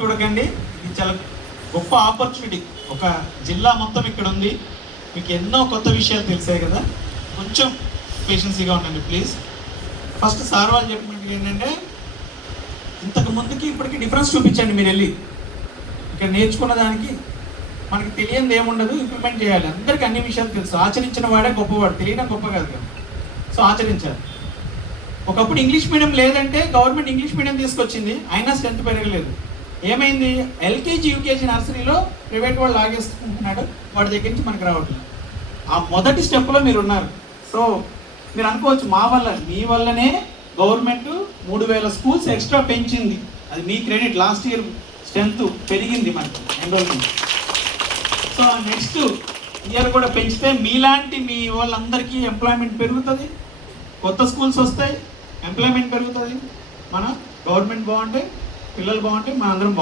చూడకండి, ఇది చాలా గొప్ప ఆపర్చునిటీ. ఒక జిల్లా మొత్తం ఇక్కడ ఉంది, మీకు ఎన్నో కొత్త విషయాలు తెలిసాయి కదా. కొంచెం పేషెన్సీగా ఉండండి ప్లీజ్. ఫస్ట్ సార్ వాళ్ళు చెప్పినట్టు ఏంటంటే, ఇంతకు ముందుకి ఇప్పటికి డిఫరెన్స్ చూపించండి. మీరు వెళ్ళి ఇక్కడ నేర్చుకున్న దానికి మనకి తెలియనిది ఏముండదు, ఇంప్లిమెంట్ చేయాలి. అందరికీ అన్ని విషయాలు తెలుసు. ఆచరించిన వాడే గొప్పవాడు, తెలియడం గొప్ప కాదు కదా. సో ఆచరించాలి. ఒకప్పుడు ఇంగ్లీష్ మీడియం లేదంటే గవర్నమెంట్ ఇంగ్లీష్ మీడియం తీసుకొచ్చింది, అయినా స్ట్రెంత్ పెరగలేదు. ఏమైంది? ఎల్కేజీ యూకేజీ నర్సరీలో ప్రైవేట్ వాళ్ళు లాగేసుకుంటున్నాడు, వాడి దగ్గర నుంచి మనకు రావట్లేదు. ఆ మొదటి స్టెప్లో మీరు ఉన్నారు. సో మీరు అనుకోవచ్చు, మా వల్ల మీ వల్లనే గవర్నమెంట్ 3000 స్కూల్స్ ఎక్స్ట్రా పెంచింది. అది మీ క్రెడిట్. లాస్ట్ ఇయర్ స్ట్రెంత్ పెరిగింది మనకి ఎన్రోల్మెంట్. సో నెక్స్ట్ ఇయర్ కూడా పెంచితే మీలాంటి మీ వాళ్ళందరికీ ఎంప్లాయ్మెంట్ పెరుగుతుంది, కొత్త స్కూల్స్ వస్తాయి, ఎంప్లాయ్మెంట్ పెరుగుతుంది. మన గవర్నమెంట్ బాగుంటే, పిల్లలు బాగుంటే, మన అందరం బాగుంటాం.